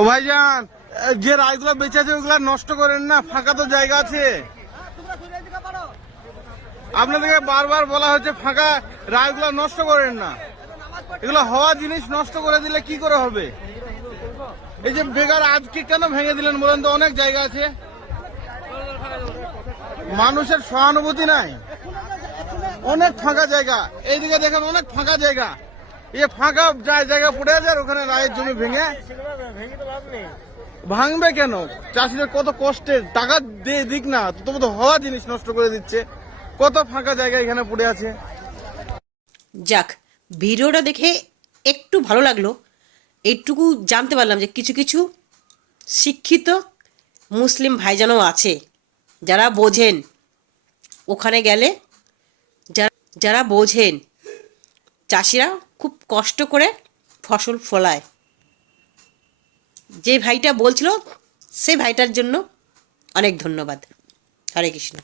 ও ভাইজান, যে রায়গুলো বেঁচে আছে ওগুলা নষ্ট করেন না, ফাঁকা তো জায়গা আছে। আপনাদেরকে বারবার বলা হচ্ছে ফাঁকা রায়গুলো নষ্ট করেন না। এগুলো হওয়া জিনিস নষ্ট করে দিলে কি করে হবে? এই যে বেকার আজকে কেন ভেঙে দিলেন বলেন তো? অনেক জায়গা আছে। মানুষের সহানুভূতি নাই। অনেক ফাঁকা জায়গা, এইদিকে দেখেন অনেক ফাঁকা জায়গা। এই ফাঁকা জায়গা পড়ে আছে আর ওখানে রায়ের জমি ভেঙে ভাঙবে কেন? চাষিদের কত কষ্টের টাকা দিয়ে দিক না, তবু তো হওয়া জিনিস নষ্ট করে দিচ্ছে। কত ফাঁকা জায়গা এখানে পড়ে আছে। যাক, ভিডিওটা দেখে একটু ভালো লাগলো। এইটুকু জানতে পারলাম যে কিছু কিছু শিক্ষিত মুসলিম ভাইজানও আছে যারা বোঝেন, ওখানে গেলে যারা বোঝেন চাষিরা খুব কষ্ট করে ফসল ফলায়। যে ভাইটা বলছিল সেই ভাইটার জন্য অনেক ধন্যবাদ। হরে কৃষ্ণ।